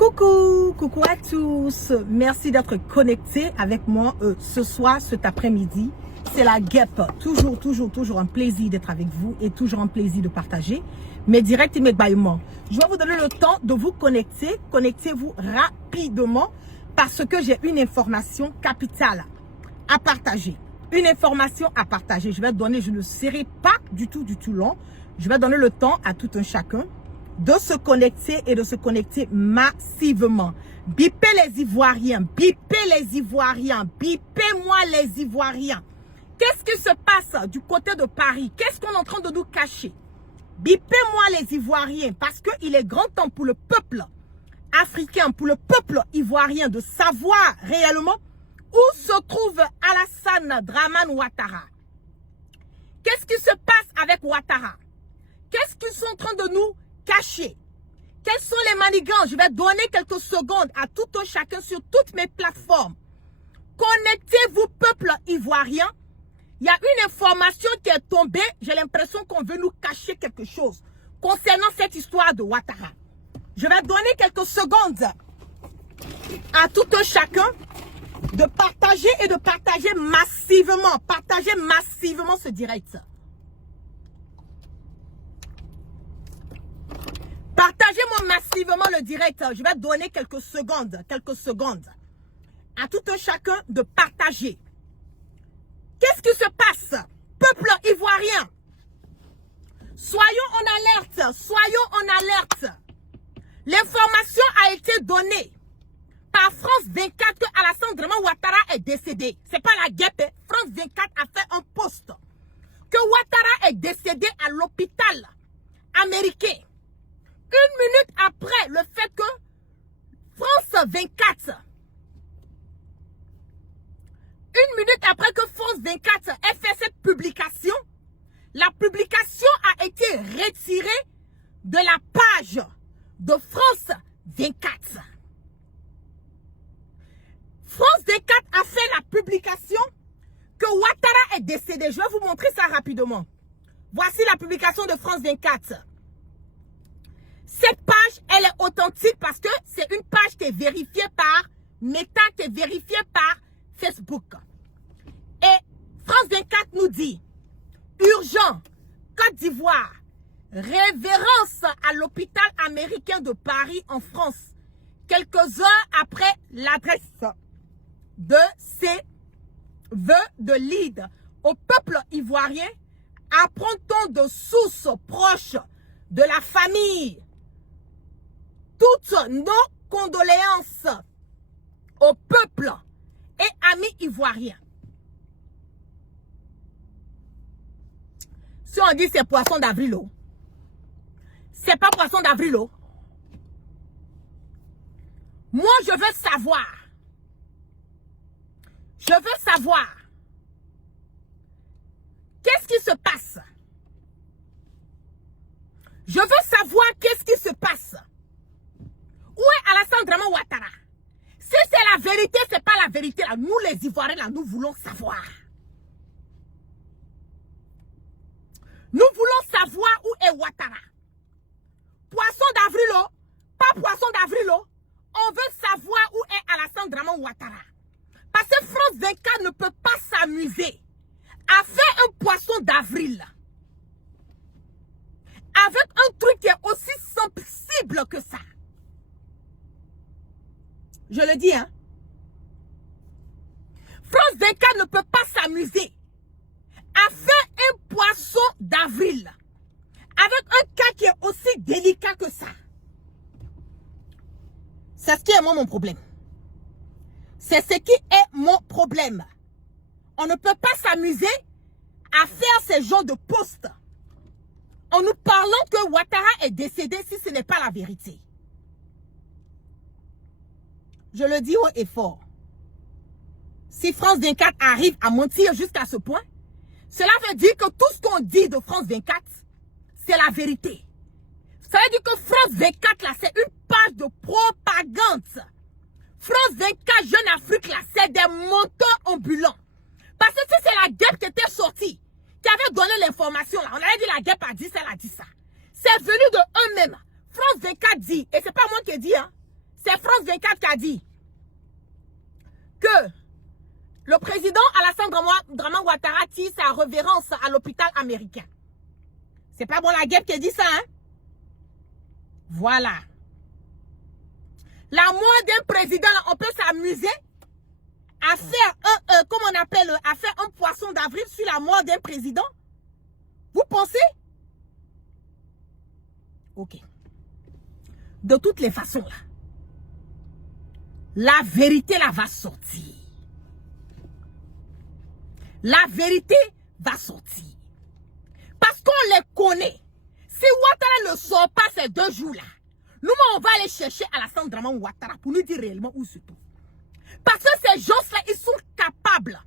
Coucou à tous. Merci d'être connectés avec moi ce soir, cet après-midi. C'est la guêpe. Toujours un plaisir d'être avec vous et toujours un plaisir de partager mes directs et mes bâillements. Je vais vous donner le temps de vous connecter. Connectez-vous rapidement parce que j'ai une information capitale à partager. Une information à partager. Je vais donner, je ne serai pas du tout long. Je vais donner le temps à tout un chacun de se connecter et de se connecter massivement. Bipez les Ivoiriens, bipez les Ivoiriens, bipez-moi les Ivoiriens. Qu'est-ce qui se passe du côté de Paris? Qu'est-ce qu'on est en train de nous cacher? Bipez-moi les Ivoiriens parce qu'il est grand temps pour le peuple africain, pour le peuple ivoirien de savoir réellement où se trouve Alassane Dramane Ouattara. Qu'est-ce qui se passe avec Ouattara? Qu'est-ce qu'ils sont en train de nous cacher? Quels sont les manigances? Je vais donner quelques secondes à tout un chacun sur toutes mes plateformes. Connectez-vous, peuple ivoirien. Il y a une information qui est tombée. J'ai l'impression qu'on veut nous cacher quelque chose concernant cette histoire de Ouattara. Je vais donner quelques secondes à tout un chacun de partager et de partager massivement. Partagez massivement ce direct. Partagez-moi massivement le direct. Je vais donner quelques secondes à tout un chacun de partager. Qu'est-ce qui se passe, peuple ivoirien? Soyons en alerte. L'information a été donnée par France 24 que Alassane Dramane Ouattara est décédé. C'est pas la guêpe. France 24 a fait un post que Ouattara est décédé à l'hôpital américain. Une minute après le fait que France 24, ait fait cette publication, la publication a été retirée de la page de France 24. France 24 a fait la publication que Ouattara est décédé. Je vais vous montrer ça rapidement. Voici la publication de France 24. Cette page, elle est authentique parce que c'est une page qui est vérifiée par Meta, qui est vérifiée par Facebook. Et France 24 nous dit, urgent, Côte d'Ivoire, révérence à l'hôpital américain de Paris en France, quelques heures après l'adresse de ces vœux de lead au peuple ivoirien, apprend-on de sources proches de la famille toutes nos condoléances au peuple et amis ivoiriens. Si on dit c'est poisson d'avril, c'est pas poisson d'avril. Moi, je veux savoir. Qu'est-ce qui se passe? Je veux savoir qu'est-ce qui se passe. Où est Alassane Dramane Ouattara? Si c'est la vérité, c'est pas la vérité. Là. Nous, les Ivoiriens, là, nous voulons savoir. Nous voulons savoir où est Ouattara. Poisson d'avril, pas poisson d'avril. On veut savoir où est Alassane Dramane Ouattara. Parce que France 24 ne peut pas s'amuser à faire un poisson d'avril avec un truc qui est aussi sensible que ça. Je le dis, hein. France 24 ne peut pas s'amuser à faire un poisson d'avril avec un cas qui est aussi délicat que ça. C'est ce qui est moi mon problème. C'est ce qui est mon problème. On ne peut pas s'amuser à faire ce genre de post en nous parlant que Ouattara est décédé si ce n'est pas la vérité. Je le dis haut et fort. Si France 24 arrive à mentir jusqu'à ce point, cela veut dire que tout ce qu'on dit de France 24, c'est la vérité. Ça veut dire que France 24, là, c'est une page de propagande. France 24, Jeune Afrique, là, c'est des monteurs ambulants. Parce que si c'est la guêpe qui était sortie, qui avait donné l'information, là, on avait dit la guêpe a dit ça, elle a dit ça. C'est venu de eux-mêmes. France 24 dit, et c'est pas moi qui ai dit, hein. C'est France 24 qui a dit que le président Alassane Dramane Ouattara tire sa révérence à l'hôpital américain. C'est pas bon la guêpe qui dit ça, hein? Voilà. La mort d'un président, on peut s'amuser à faire comment on appelle, à faire un poisson d'avril sur la mort d'un président. Vous pensez? Ok. De toutes les façons, là, la vérité, là, va sortir. La vérité va sortir. Parce qu'on les connaît. Si Ouattara ne sort pas ces 2 jours-là, nous, on va aller chercher Alassane Dramane Ouattara pour nous dire réellement où se trouve. Parce que ces gens-là, ils sont capables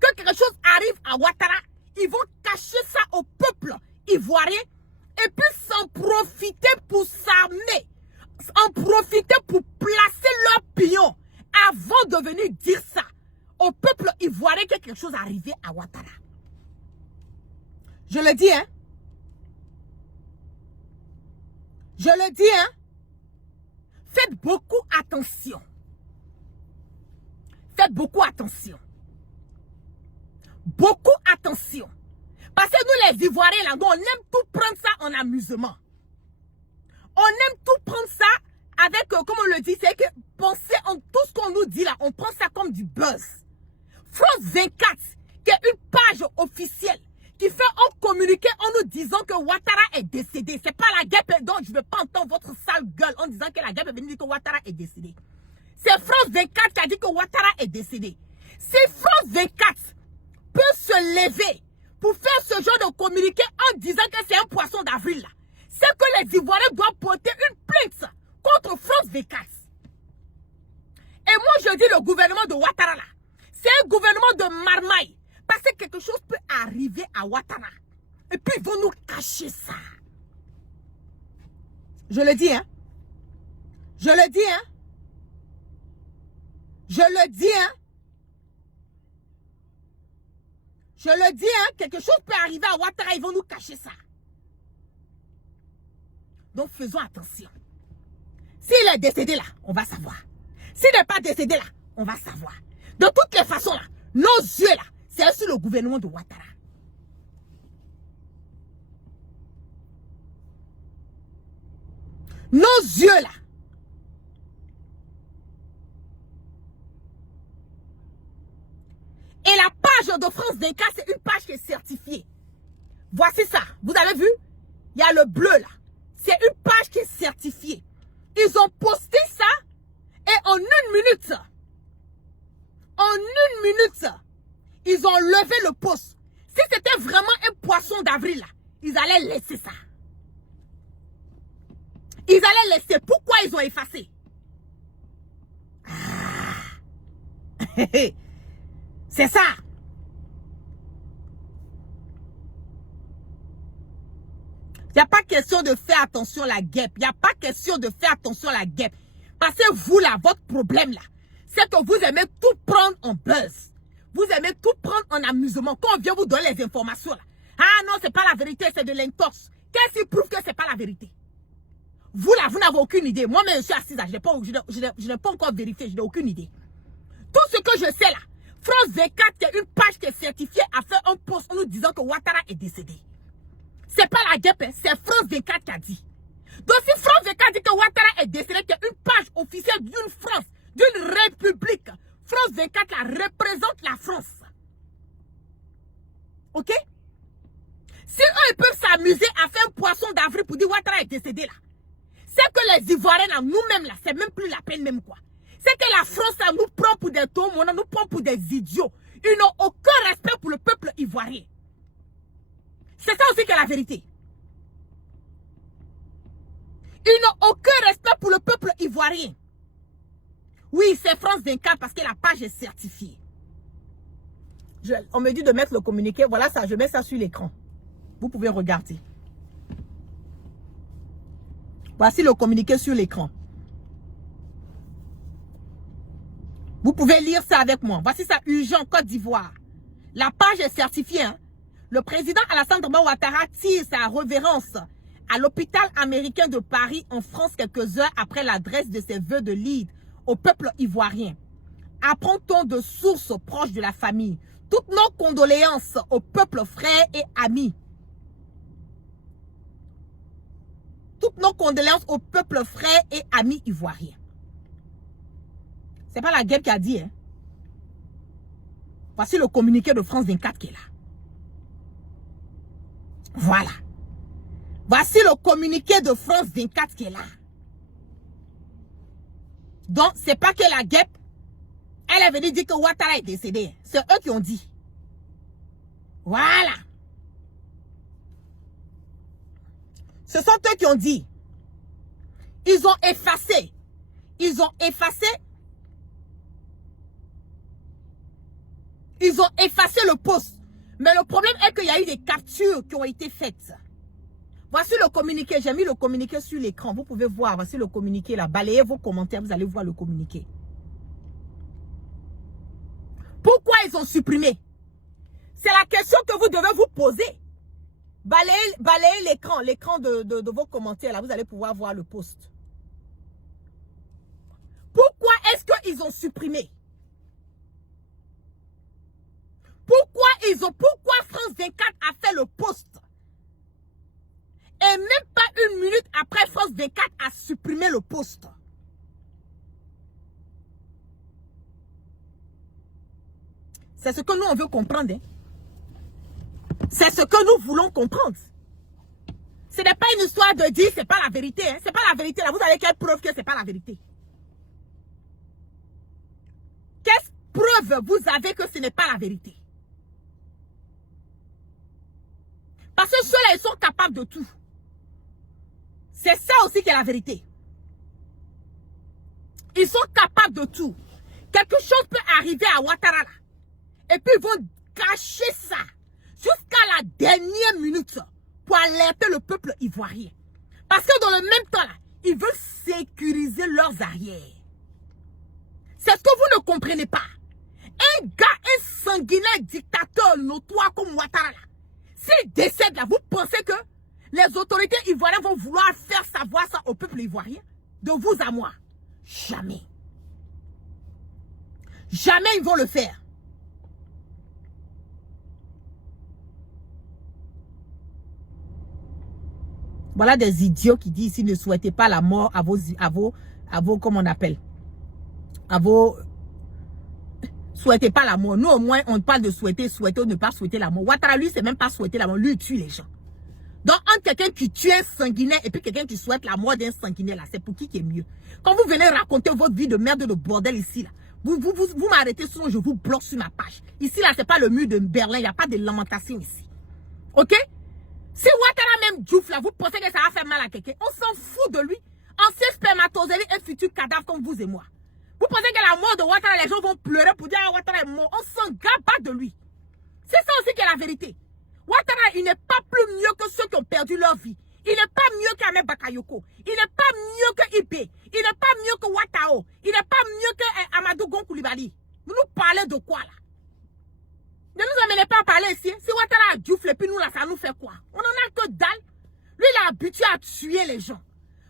que quelque chose arrive à Ouattara. Ils vont cacher ça au peuple ivoirien et puis s'en profiter pour s'armer, en profiter pour placer leur pion avant de venir dire ça au peuple ivoirien que quelque chose est arrivé à Ouattara. Je le dis, hein. Je le dis, hein. Faites beaucoup attention. Faites beaucoup attention. Beaucoup attention. Parce que nous les Ivoiriens, là, nous, on aime tout prendre ça en amusement. On aime tout prendre ça avec, comme on le dit, c'est que penser en tout ce qu'on nous dit là, on prend ça comme du buzz. France 24, qui est une page officielle, qui fait un communiqué en nous disant que Ouattara est décédé. C'est pas la guêpe, donc je ne veux pas entendre votre sale gueule en disant que la guêpe est venue dire que Ouattara est décédé. C'est France 24 qui a dit que Ouattara est décédé. Si France 24 peut se lever pour faire ce genre de communiqué en disant que c'est un poisson d'avril là, c'est que les Ivoiriens doivent porter une plainte contre France 24. Et moi je dis le gouvernement de Ouattara là, c'est un gouvernement de marmaille. Parce que quelque chose peut arriver à Ouattara. Et puis ils vont nous cacher ça. Je le dis, hein. Je le dis, hein. Je le dis, hein. Je le dis, hein. Quelque chose peut arriver à Ouattara, ils vont nous cacher ça. Donc faisons attention. S'il est décédé là, on va savoir. S'il n'est pas décédé là, on va savoir. De toutes les façons là, nos yeux là, c'est sur le gouvernement de Ouattara. Nos yeux là. Et la page de France 24, c'est une page qui est certifiée. Voici ça. Vous avez vu? Il y a le bleu là. C'est une page qui est certifiée. Ils ont posté ça et en 1 minute, ils ont levé le post. Si c'était vraiment un poisson d'avril là, ils allaient laisser ça. Ils allaient laisser. Pourquoi ils ont effacé? Ah. C'est ça. Il n'y a pas question de faire attention à la guêpe. Il n'y a pas question de faire attention à la guêpe. Parce que vous là, votre problème là, c'est que vous aimez tout prendre en buzz. Vous aimez tout prendre en amusement. Quand on vient vous donner les informations là. Ah non, c'est pas la vérité, c'est de l'intox. Qu'est-ce qui prouve que c'est pas la vérité? Vous là, vous n'avez aucune idée. Moi-même, je suis assise là. Je n'ai pas encore vérifié. Je n'ai aucune idée. Tout ce que je sais là, France 24, qui est une page qui est certifiée, a fait un post en nous disant que Ouattara est décédé. C'est pas la guêpe, c'est France 24 qui a dit. Donc si France 24 dit que Ouattara est décédé, qui est une page officielle d'une France, d'une république, France 24 la représente la France. Ok? Si eux ils peuvent s'amuser à faire un poisson d'avril pour dire Ouattara est décédé là, c'est que les Ivoiriens là, nous-mêmes là, c'est même plus la peine même quoi. C'est que la France là, nous prend pour des tombes, nous prend pour des idiots. Ils n'ont aucun respect pour le peuple ivoirien. C'est ça aussi que la vérité. Ils n'ont aucun respect pour le peuple ivoirien. Oui, c'est France 24 parce que la page est certifiée. On me dit de mettre le communiqué. Voilà ça, je mets ça sur l'écran. Vous pouvez regarder. Voici le communiqué sur l'écran. Vous pouvez lire ça avec moi. Voici ça, urgent, Côte d'Ivoire. La page est certifiée. Hein? Le président Alassane Dramane Ouattara tire sa révérence à l'hôpital américain de Paris en France quelques heures après l'adresse de ses vœux de lead au peuple ivoirien. Apprend-on de sources proches de la famille. Toutes nos condoléances au peuple frère et ami. Toutes nos condoléances au peuple frère et ami ivoirien. C'est pas la guerre qui a dit, hein. Voici le communiqué de France 24 qui est là. Voilà. Voici le communiqué de France 24 qui est là. Donc, c'est pas que la guêpe, elle est venue dire que Ouattara est décédé. C'est eux qui ont dit. Voilà. Ce sont eux qui ont dit. Ils ont effacé. Ils ont effacé. Ils ont effacé le post. Mais le problème est qu'il y a eu des captures qui ont été faites. Voici le communiqué. J'ai mis le communiqué sur l'écran. Vous pouvez voir. Voici le communiqué là. Balayez vos commentaires. Vous allez voir le communiqué. Pourquoi ils ont supprimé? C'est la question que vous devez vous poser. Balayez l'écran de vos commentaires là. Vous allez pouvoir voir le post. Pourquoi est-ce qu'ils ont supprimé? Pourquoi France 24 a fait le post? Et même pas une minute après, France 24 a supprimé le post. C'est ce que nous, on veut comprendre. Hein? C'est ce que nous voulons comprendre. Ce n'est pas une histoire de dire c'est pas la vérité. Hein? C'est pas la vérité. Là, vous avez quelle preuve que c'est pas la vérité? Quelle preuve vous avez que ce n'est pas la vérité? Parce que ceux-là, ils sont capables de tout. C'est ça aussi qui est la vérité. Ils sont capables de tout. Quelque chose peut arriver à Ouattara là. Et puis ils vont cacher ça jusqu'à la dernière minute pour alerter le peuple ivoirien. Parce que dans le même temps là, ils veulent sécuriser leurs arrières. C'est ce que vous ne comprenez pas. Un gars, un sanguinaire dictateur notoire comme Ouattara là, s'il décède là, vous pensez que les autorités ivoiriennes vont vouloir faire savoir ça au peuple ivoirien? De vous à moi? Jamais. Jamais ils vont le faire. Voilà des idiots qui disent ici ne souhaitez pas la mort à vos, comment on appelle, souhaitez pas la mort. Nous au moins on parle de souhaiter ou ne pas souhaiter la mort. Ouattara lui c'est même pas souhaiter la mort, lui il tue les gens. Donc entre quelqu'un qui tue un sanguinaire et puis quelqu'un qui souhaite la mort d'un sanguinaire là, c'est pour qui est mieux? Quand vous venez raconter votre vie de merde de bordel ici là, vous m'arrêtez sinon je vous bloque sur ma page. Ici là c'est pas le mur de Berlin, il n'y a pas de lamentation ici. Ok? Si Ouattara même Diouf là, vous pensez que ça va faire mal à quelqu'un? On s'en fout de lui. Ancien spermatozoïde et futur cadavre comme vous et moi. Vous pensez que la mort de Ouattara, les gens vont pleurer pour dire ah, Ouattara est mort. On s'en gabat de lui. C'est ça aussi qui est la vérité. Ouattara, il n'est pas plus mieux que ceux qui ont perdu leur vie. Il n'est pas mieux qu'Ahmed Bakayoko. Il n'est pas mieux que Ipé. Il n'est pas mieux que Ouattao. Il n'est pas mieux que Amadou Gon Coulibaly. Vous nous parlez de quoi là? Ne nous amenez pas à parler ici. Si Ouattara a Diouf, et puis nous là, ça nous fait quoi? On en a que dalle. Lui, il est habitué à tuer les gens.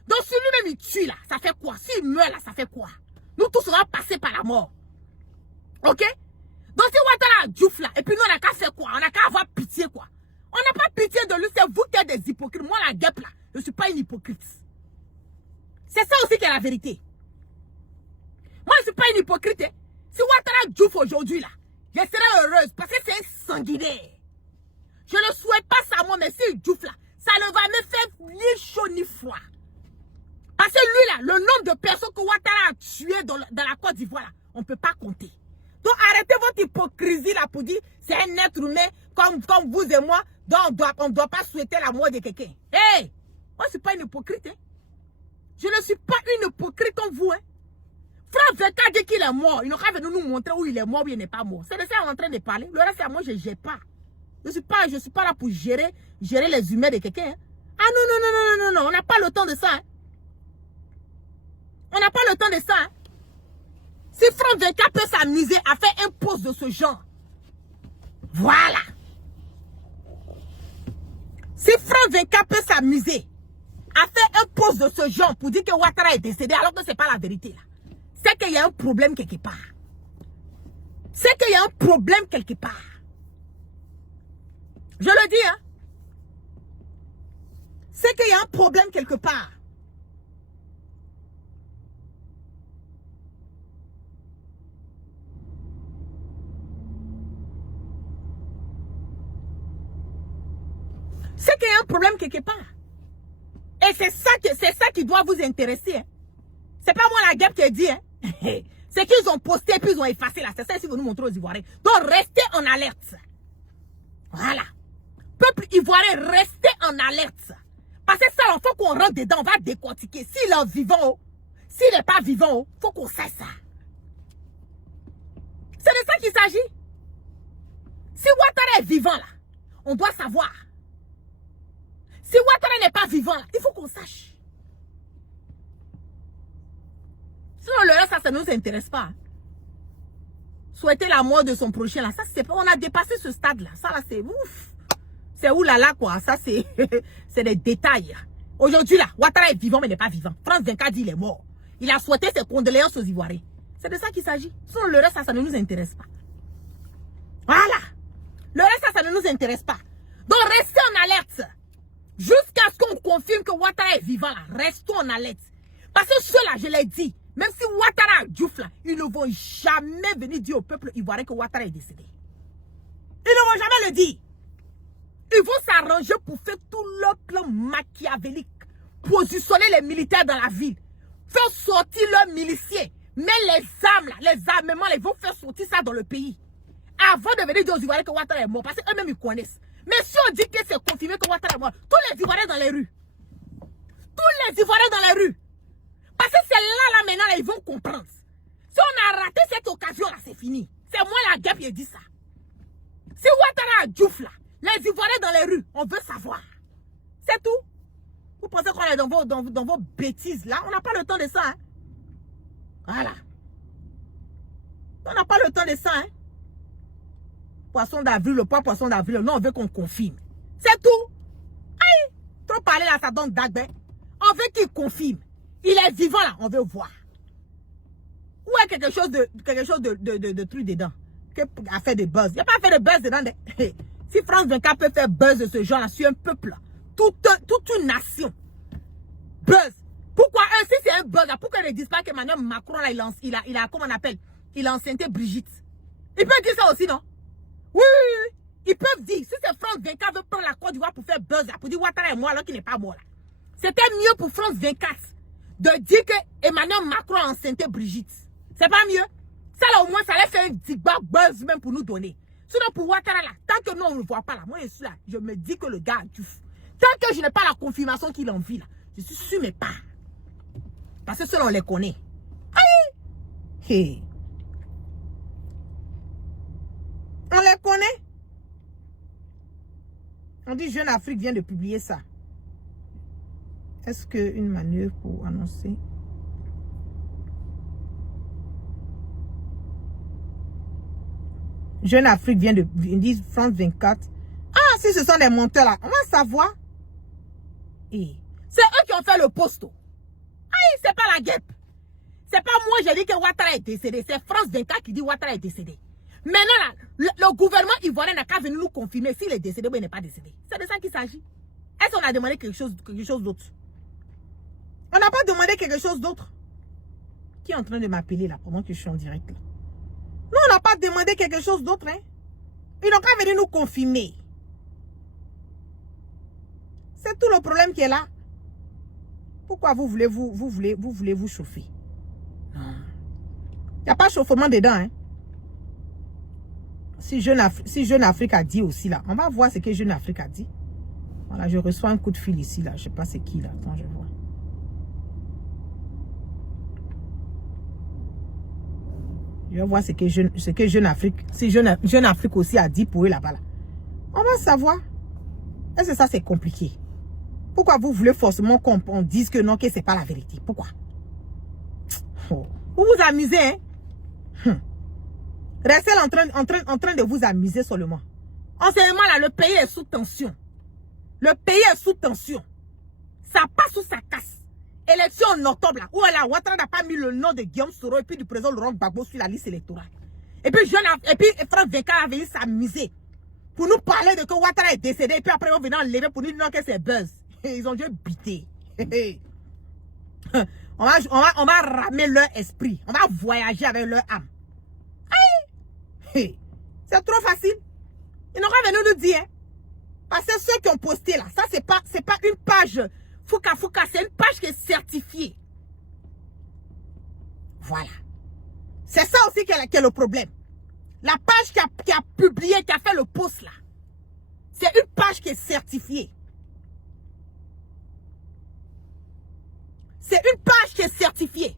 Donc si lui-même il tue là, ça fait quoi? S'il meurt là, ça fait quoi? Nous tous on va passer par la mort. Ok? Donc si Ouattara a Diouf là, et puis nous on n'a qu'à faire quoi? On n'a qu'à avoir pitié quoi. On n'a pas pitié de lui, c'est vous qui êtes des hypocrites. Moi la guêpe là, je ne suis pas une hypocrite. C'est ça aussi qui est la vérité. Moi je ne suis pas une hypocrite. Hein. Si Ouattara Diouf aujourd'hui là, je serais heureuse parce que c'est un sanguinaire. Je ne souhaite pas sa mort, mais si Diouf là, ça ne va me faire ni chaud ni froid. Parce que lui là, le nombre de personnes que Ouattara a tué dans la Côte d'Ivoire là, on ne peut pas compter. Donc arrêtez votre hypocrisie là pour dire c'est un être humain comme vous et moi, donc on ne doit pas souhaiter la mort de quelqu'un. Hey, moi je ne suis pas une hypocrite. Hein. Je ne suis pas une hypocrite comme vous. Hein. France 24 dit qu'il est mort. Il n'aura venir nous montrer où il est mort ou il n'est pas mort. C'est de ça qu'on est en train de parler. Le reste, moi, je ne gère pas. Je ne suis pas là pour gérer les humains de quelqu'un. Hein. Ah non. On n'a pas le temps de ça. Hein. On n'a pas le temps de ça. Hein. Si France 24 peut s'amuser à faire un post de ce genre. Voilà. Si France 24 peut s'amuser a fait un post de ce genre pour dire que Ouattara est décédé alors que ce n'est pas la vérité là, c'est qu'il y a un problème quelque part. C'est qu'il y a un problème quelque part. Je le dis, hein. C'est qu'il y a un problème quelque part. C'est qu'il y a un problème quelque part. Et c'est ça qui doit vous intéresser. Hein. C'est pas moi la guêpe qui a dit. Hein. C'est qu'ils ont posté et puis ils ont effacé là. C'est ça ici que nous montrons aux Ivoiriens. Donc restez en alerte. Voilà. Peuple ivoirien, restez en alerte. Parce que ça, il faut qu'on rentre dedans, on va décortiquer. S'il est vivant, s'il n'est pas vivant, il faut qu'on sache ça. C'est de ça qu'il s'agit. Si Ouattara est vivant là, on doit savoir. Si Ouattara n'est pas vivant là, il faut qu'on sache. Sinon le reste, ça ne nous intéresse pas. Souhaiter la mort de son prochain là, ça c'est pas. On a dépassé ce stade là. Ça là c'est ouf. C'est oulala quoi. Ça c'est des détails. Aujourd'hui là, Ouattara est vivant mais n'est pas vivant. France 24 dit il est mort. Il a souhaité ses condoléances aux Ivoiriens. C'est de ça qu'il s'agit. Sinon le reste, ça ne nous intéresse pas. Voilà. Le reste, ça ne nous intéresse pas. Donc restez en alerte. Jusqu'à ce qu'on confirme que Ouattara est vivant là. Restons en alerte. Parce que ceux-là, je l'ai dit, même si Ouattara Diouf là, ils ne vont jamais venir dire au peuple ivoirien que Ouattara est décédé. Ils ne vont jamais le dire. Ils vont s'arranger pour faire tout leur plan machiavélique. Positionner les militaires dans la ville. Faire sortir leurs miliciens. Mais les armes là, les armements, ils vont faire sortir ça dans le pays. Avant de venir dire aux Ivoiriens que Ouattara est mort. Parce qu'eux-mêmes ils connaissent. Mais si on dit que c'est confirmé que Ouattara est mort, tous les Ivoiriens dans les rues. Tous les Ivoiriens dans les rues. Parce que c'est là maintenant, là, ils vont comprendre. Si on a raté cette occasion-là, c'est fini. C'est moi la guêpe qui dit ça. Si Ouattara Diouf là, les Ivoiriens dans les rues, on veut savoir. C'est tout. Vous pensez qu'on est dans vos bêtises là? On n'a pas le temps de ça. Hein? Voilà. On n'a pas le temps de ça. Hein? Poisson d'avril, le poisson d'avril. Non, on veut qu'on confirme. C'est tout. Aïe. Trop parler là, ça donne d'agbe. On veut qu'il confirme. Il est vivant là, on veut voir. Où est quelque chose de truc dedans? Qui a fait des buzz. Il n'y a pas fait de buzz dedans. Si France 24 peut faire buzz de ce genre là sur un peuple là, toute une nation. Buzz. Pourquoi si c'est un buzz là, pourquoi ils ne disent pas que Emmanuel Macron là, il a comment on appelle? Il a enceinté Brigitte. Ils peuvent dire ça aussi, non? Oui. Ils peuvent dire, si c'est France 24 veut prendre la Côte d'Ivoire pour faire buzz là, pour dire Ouattara est mort alors qu'il n'est pas mort là. C'était mieux pour France 24 de dire que Emmanuel Macron a enceinté Brigitte. C'est pas mieux? Ça là au moins, ça allait faire un petit buzz même pour nous donner. Sinon pour Ouattara là, tant que nous on ne le voit pas là, moi je suis là, je me dis que le gars a Diouf. Tant que je n'ai pas la confirmation qu'il en vit là, je suis sur mes pas. Parce que ceux-là on les connaît. Aïe! Hey. On les connaît. On dit Jeune Afrique vient de publier ça. Est-ce qu'une manœuvre pour annoncer? Jeune Afrique vient de dire France 24. Ah, si ce sont des monteurs là, on va savoir. Et c'est eux qui ont fait le posto. Aïe, c'est pas la guêpe. C'est pas moi, j'ai dit que Ouattara est décédé. C'est France 24 qui dit Ouattara est décédé. Maintenant, là, le gouvernement ivoirien n'a qu'à venir nous confirmer s'il est décédé ou il n'est pas décédé. C'est de ça qu'il s'agit. Est-ce qu'on a demandé quelque chose d'autre? On n'a pas demandé quelque chose d'autre. Qui est en train de m'appeler là pendant que je suis en direct là? Nous, on n'a pas demandé quelque chose d'autre. Hein? Ils n'ont qu'à venir nous confirmer. C'est tout le problème qui est là. Pourquoi vous voulez vous chauffer? Il n'y a pas de chauffement dedans. Hein? Si Jeune Afrique a dit aussi là, on va voir ce que Jeune Afrique a dit. Voilà, je reçois un coup de fil ici là. Je ne sais pas c'est qui là. Attends, je vois. Je vais voir ce que Jeune Afrique, si Jeune Afrique aussi a dit pour eux là-bas. Là. On va savoir. Est-ce que ça c'est compliqué? Pourquoi vous voulez forcément qu'on dise que non, que c'est pas la vérité? Pourquoi? Oh. Vous vous amusez, hein? Restez en train de vous amuser seulement. En ce moment là, le pays est sous tension. Le pays est sous tension. Ça passe ou ça élections en octobre, là, où la Ouattara n'a pas mis le nom de Guillaume Soro et puis du président Laurent Gbagbo sur la liste électorale. Et puis, France 24 a venu s'amuser pour nous parler de que Ouattara est décédé. Et puis après, on venait enlever pour nous dire non, que c'est buzz. Ils ont dû biter. On va ramener leur esprit. On va voyager avec leur âme. C'est trop facile. Ils n'ont pas venu nous dire. Hein. Parce que ceux qui ont posté là, ça c'est pas une page Fouka, c'est une page qui est certifiée. Voilà. C'est ça aussi qui est le problème. La page qui a publié, qui a fait le post là, c'est une page qui est certifiée. C'est une page qui est certifiée.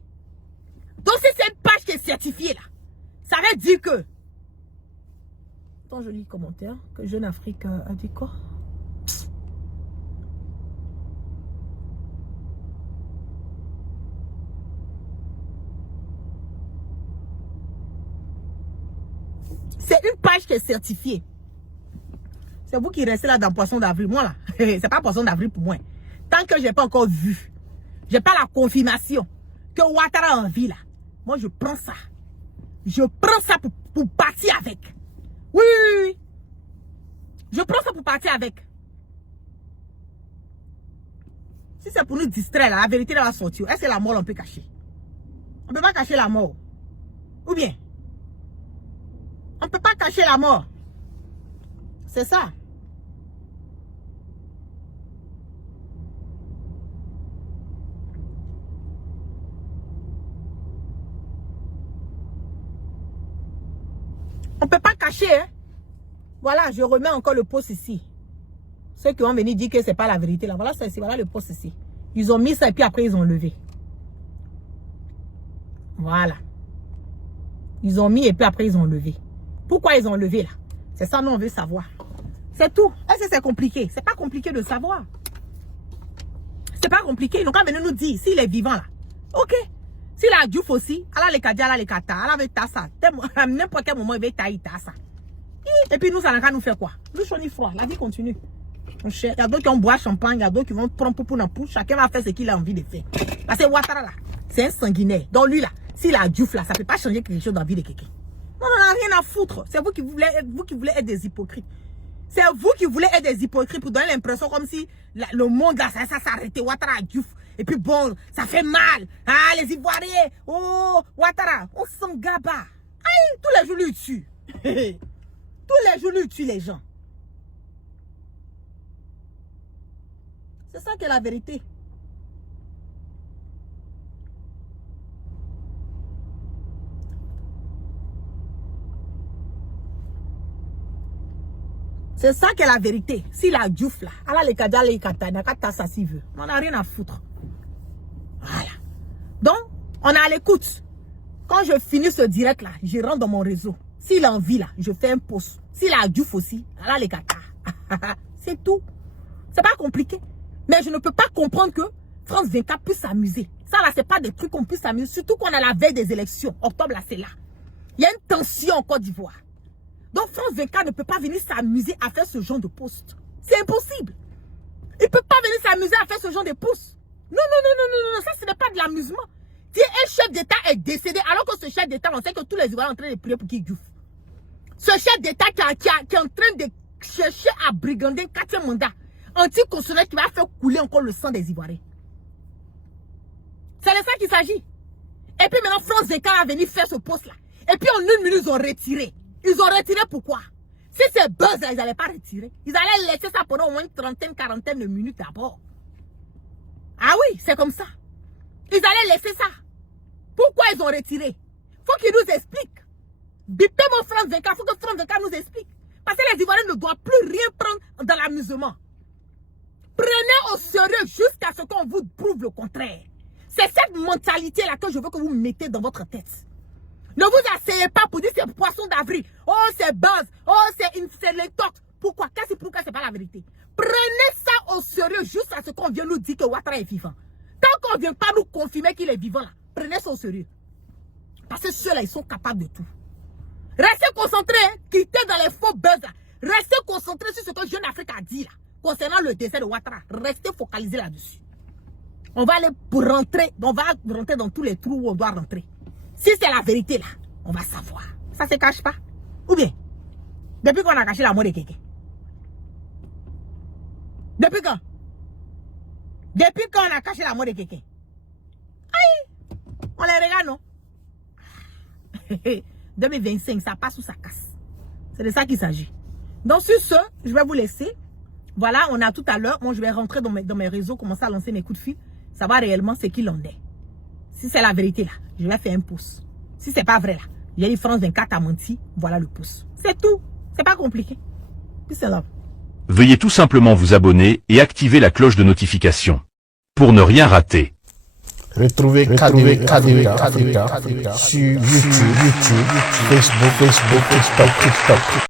Donc si c'est une page qui est certifiée là, ça veut dire que... Attends, je lis le commentaire que Jeune Afrique a dit quoi? C'est une page qui est certifiée. C'est vous qui restez là dans Poisson d'avril. Moi là, c'est pas Poisson d'avril pour moi. Tant que j'ai pas encore vu, j'ai pas la confirmation que Ouattara a envie là. Moi je prends ça. Je prends ça pour partir avec. Oui, oui, oui. Je prends ça pour partir avec. Si c'est pour nous distraire là, la vérité va sortir. Est-ce que la mort on peut cacher? On peut pas cacher la mort. Ou bien? On ne peut pas cacher la mort. C'est ça. On ne peut pas cacher. Hein? Voilà, je remets encore le post ici. Ceux qui vont venir dire que ce n'est pas la vérité. Là. Voilà, voilà le post ici. Ils ont mis ça et puis après ils ont levé. Voilà. Ils ont mis et puis après ils ont levé. Pourquoi ils ont levé là? C'est ça, nous on veut savoir. C'est tout. Est-ce que c'est compliqué? C'est pas compliqué de savoir. C'est pas compliqué. Donc, quand venez nous dire s'il est vivant là. Ok. S'il a Diouf aussi, Allah les kadia, Allah les kata, Allah veut tassa. N'importe quel moment il veut tailler tassa. Et puis nous, ça n'a qu'à nous faire quoi? Nous, on est froid. La vie continue. Il y a d'autres qui vont boire champagne, il y a d'autres qui vont prendre pour la pouche. Chacun va faire ce qu'il a envie de faire. Parce que Ouattara là, c'est un sanguinaire. Donc lui là, s'il a Diouf là, ça ne peut pas changer quelque chose dans la vie de quelqu'un. Non, on n'a rien à foutre. C'est vous qui voulez être des hypocrites. C'est vous qui voulez être des hypocrites pour donner l'impression comme si le monde là, ça s'arrêtait. Ouattara a Diouf. Et puis bon, ça fait mal. Ah, les Ivoiriens. Oh, Ouattara. On s'en gaba. Aïe, tous les jours, lui tue. Tous les jours, lui tue les gens. C'est ça qui est la vérité. C'est ça qui est la vérité. Si la Diouf là, Allah les kadia les kata, n'a qu'à ça s'il veut. On n'a rien à foutre. Voilà. Donc, on est à l'écoute. Quand je finis ce direct là, je rentre dans mon réseau. S'il a envie là, je fais un post. S'il a Diouf aussi, Allah les kata. C'est tout. C'est pas compliqué. Mais je ne peux pas comprendre que France 24 puisse s'amuser. Ça là, c'est pas des trucs qu'on puisse s'amuser. Surtout qu'on est à la veille des élections. Octobre là, c'est là. Il y a une tension en Côte d'Ivoire. Donc France 24 ne peut pas venir s'amuser à faire ce genre de post. C'est impossible. Il ne peut pas venir s'amuser à faire ce genre de post. Non, non, non, non, non, non, ça ce n'est pas de l'amusement. Si un chef d'État est décédé, alors que ce chef d'État, on sait que tous les Ivoiriens sont en train de prier pour qu'il Diouf. Ce chef d'État qui est en train de chercher à brigander un 4e mandat anticonstitutionnel qui va faire couler encore le sang des Ivoiriens. C'est de ça qu'il s'agit. Et puis maintenant, France 24 a venu faire ce post-là. Et puis en 1 minute, ils ont retiré. Ils ont retiré pourquoi? Si c'est buzz, ils n'allaient pas retirer. Ils allaient laisser ça pendant au moins une trentaine, quarantaine de minutes d'abord. Ah oui, c'est comme ça. Ils allaient laisser ça. Pourquoi ils ont retiré? Faut qu'ils nous expliquent. Bipez mon France 24, faut que France 24 nous explique. Parce que les Ivoiriens ne doivent plus rien prendre dans l'amusement. Prenez au sérieux jusqu'à ce qu'on vous prouve le contraire. C'est cette mentalité-là que je veux que vous mettez dans votre tête. Ne vous asseyez pas pour dire c'est Poisson d'avril. Oh, c'est buzz. Oh, c'est les tocs. Pourquoi? Pourquoi c'est pas la vérité? Prenez ça au sérieux juste à ce qu'on vient nous dire que Ouattara est vivant. Tant qu'on ne vient pas nous confirmer qu'il est vivant là, prenez ça au sérieux. Parce que ceux-là, ils sont capables de tout. Restez concentrés, hein, quittez dans les faux buzz là. Restez concentrés sur ce que Jeune Afrique a dit là, concernant le décès de Ouattara. Restez focalisés là-dessus. On va aller pour rentrer. On va rentrer dans tous les trous où on doit rentrer. Si c'est la vérité là, on va savoir. Ça se cache pas. Ou bien, depuis qu'on a caché la mort de quelqu'un. Depuis quand? Depuis quand on a caché la mort de quelqu'un? Aïe! On les regarde, non? 2025, ça passe ou ça casse. C'est de ça qu'il s'agit. Donc sur ce, je vais vous laisser. Voilà, on a tout à l'heure. Moi, je vais rentrer dans mes réseaux, commencer à lancer mes coups de fil. Savoir réellement ce qu'il en est. Si c'est la vérité là, je vais faire un pouce. Si c'est pas vrai là, il y a une France 24 à menti, voilà le pouce. C'est tout. C'est pas compliqué. Peace and love. Veuillez tout simplement vous abonner et activer la cloche de notification pour ne rien rater. Retrouvez KDV Africa sur YouTube, Facebook, TikTok.